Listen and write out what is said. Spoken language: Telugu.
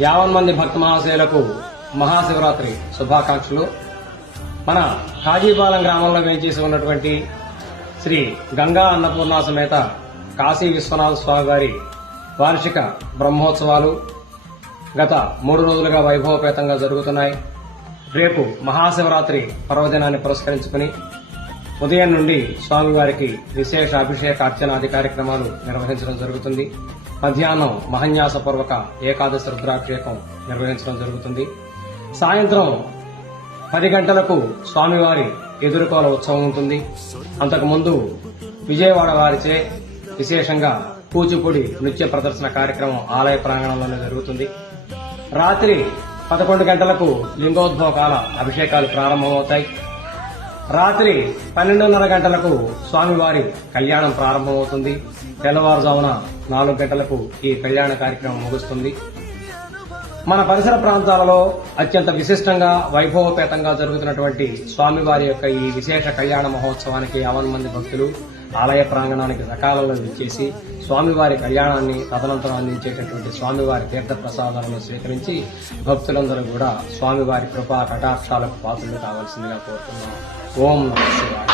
యావన్ మంది భక్త మహాశయులకు మహాశివరాత్రి శుభాకాంక్షలు. మన కాజీపాలెం గ్రామంలో వేంచేసి ఉన్నటువంటి శ్రీ గంగా అన్నపూర్ణ సమేత కాశీ విశ్వనాథ స్వామి వారి వార్షిక బ్రహ్మోత్సవాలు గత మూడు రోజులుగా వైభవపేతంగా జరుగుతున్నాయి. రేపు మహాశివరాత్రి పర్వదినాన్ని పురస్కరించుకుని ఉదయం నుండి స్వామివారికి విశేష అభిషేక అర్చనాది కార్యక్రమాలు నిర్వహించడం జరుగుతుంది. మధ్యాహ్నం మహన్యాసపూర్వక ఏకాదశి రుద్రాభిషేకం నిర్వహించడం జరుగుతుంది. సాయంత్రం పది గంటలకు స్వామివారి ఎదుర్కోల ఉత్సవం ఉంటుంది. అంతకుముందు విజయవాడ వారిచే విశేషంగా కూచిపూడి నృత్య ప్రదర్శన కార్యక్రమం ఆలయ ప్రాంగణంలోనే జరుగుతుంది. రాత్రి పదకొండు గంటలకు లింగోద్భవ కాల అభిషేకాలు ప్రారంభమవుతాయి. రాత్రి పన్నెండున్నర గంటలకు స్వామివారి కళ్యాణం ప్రారంభమవుతుంది. తెల్లవారుజామున నాలుగు గంటలకు ఈ కళ్యాణ కార్యక్రమం ముగుస్తుంది. మన పరిసర ప్రాంతాలలో అత్యంత విశిష్టంగా వైభవపేతంగా జరుగుతున్నటువంటి స్వామివారి యొక్క ఈ విశేష కళ్యాణ మహోత్సవానికి యావన్ మంది భక్తులు ఆలయ ప్రాంగణానికి సకాలంలో విచ్చేసి స్వామివారి కళ్యాణాన్ని తదనంతరం అందించేటటువంటి స్వామివారి తీర్థ ప్రసాదాలను స్వీకరించి భక్తులందరూ కూడా స్వామివారి కృపా కటాక్షాలకు పాత్రలు కావాల్సిందిగా కోరుతున్నాం. ఓం నమ శివాయ.